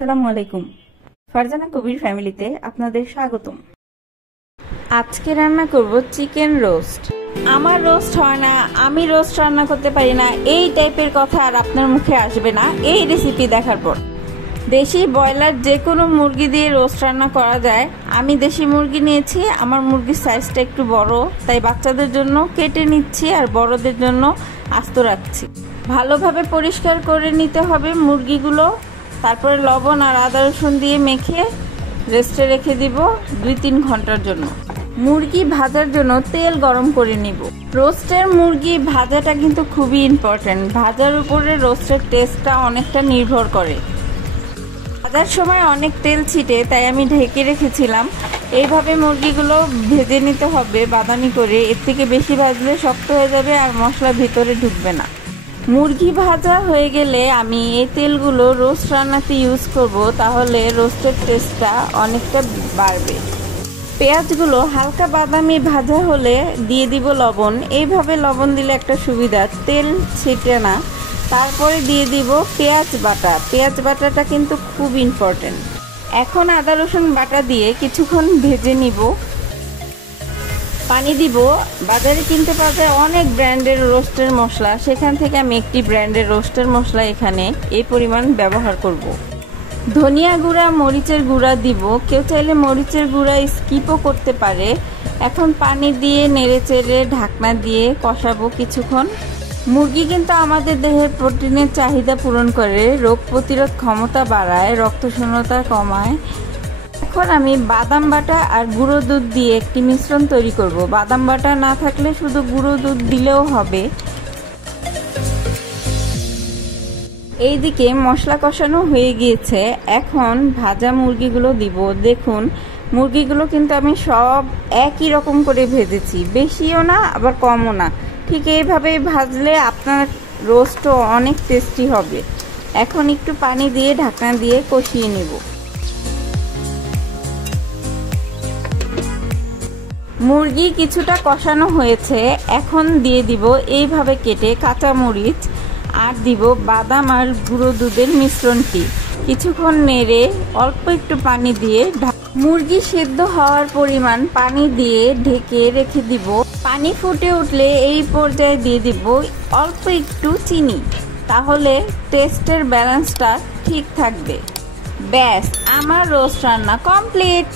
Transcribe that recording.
আসসালামু আলাইকুম। ফারজানা কবির ফ্যামিলিতে আপনাদের স্বাগতম। আজকে রান্না করব চিকেন রোস্ট। আমার রোস্ট হয় না, আমি রোস্ট রান্না করতে পারি না, এই টাইপের কথা আর আপনার মুখে আসবে না এই রেসিপি দেখার পর। দেশি ব্রয়লার যে কোনো মুরগি দিয়ে রোস্ট রান্না করা যায়। আমি দেশি মুরগি নিয়েছি, আমার মুরগির সাইজটা একটু বড়, তাই বাচ্চাদের জন্য কেটে নিচ্ছি আর বড়দের জন্য আস্ত রাখছি। ভালোভাবে পরিষ্কার করে নিতে হবে মুরগিগুলো। তারপরে লবণ আর আদা রসুন দিয়ে মেখে রেস্টে রেখে দিব 2-3 ঘন্টার জন্য। মুরগি ভাজার জন্য তেল গরম করে নিব। রোস্টের মুরগি ভাজাটা কিন্তু খুবই ইম্পর্টেন্ট। ভাজার উপরে রোস্টের টেস্টটা অনেকটা নির্ভর করে। ভাজার সময় অনেক তেল ছিটে, তাই আমি ঢেকে রেখেছিলাম। এইভাবে মুরগিগুলো ভেজে নিতে হবে বাদামি করে, এর থেকে বেশি ভাজলে শক্ত হয়ে যাবে আর মশলা ভিতরে ঢুকবে না। মুরগি ভাজা হয়ে গেলে আমি এই তেলগুলো রোস্ট রান্নাতে ইউজ করব, তাহলে রোস্টের টেস্টটা অনেকটা বাড়বে। পেঁয়াজগুলো হালকা বাদামি ভাজা হলে দিয়ে দিব লবণ। এইভাবে লবণ দিলে একটা সুবিধা, তেল ছিটে না। তারপরে দিয়ে দিব পেঁয়াজ বাটা। পেঁয়াজ বাটাটা কিন্তু খুব ইম্পর্টেন্ট। এখন আদা রসুন বাটা দিয়ে কিছুক্ষণ ভেজে নিব। পানি দিব। বাজারে কিনতে পাওয়া যায় অনেক ব্র্যান্ডের রোস্টের মশলা, সেখান থেকে আমি একটি ব্র্যান্ডের রোস্টের মশলা এখানে এই পরিমাণ ব্যবহার করব। ধনিয়া গুঁড়া, মরিচের গুঁড়া দিব। কেউ চাইলে মরিচের গুঁড়া স্কিপও করতে পারে। এখন পানি দিয়ে নেড়েচেড়ে ঢাকনা দিয়ে কষাবো কিছুক্ষণ। মুরগি কিন্তু আমাদের দেহের প্রোটিনের চাহিদা পূরণ করে, রোগ প্রতিরোধ ক্ষমতা বাড়ায়, রক্তশূন্যতা কমায়। এখন আমি বাদাম বাটা আর গুঁড়ো দুধ দিয়ে একটি মিশ্রণ তৈরি করব। বাদাম বাটা না থাকলে শুধু গুঁড়ো দুধ দিলেও হবে। এইদিকে মশলা কষানো হয়ে গিয়েছে। এখন ভাজা মুরগিগুলো দিব। দেখুন, মুরগিগুলো কিন্তু আমি সব একই রকম করে ভেজেছি, বেশিও না আবার কমও না। ঠিক এইভাবে ভাজলে আপনার রোস্টও অনেক টেস্টি হবে। এখন একটু পানি দিয়ে ঢাকনা দিয়ে কষিয়ে নেব। মুরগি কিছুটা কষানো হয়েছে, এখন দিয়ে দিব এইভাবে কেটে কাঁচা মরিচ আর দিব বাদাম আর গুঁড়ো দুধের মিশ্রণটি। কিছুক্ষণ নেড়ে অল্প একটু পানি দিয়ে মুরগি সেদ্ধ হওয়ার পরিমাণ পানি দিয়ে ঢেকে রেখে দিব। পানি ফুটে উঠলে এই পর্যায়ে দিয়ে দিব অল্প একটু চিনি, তাহলে টেস্টের ব্যালেন্সটা ঠিক থাকবে। ব্যাস, আমার রোস্ট রান্না কমপ্লিট।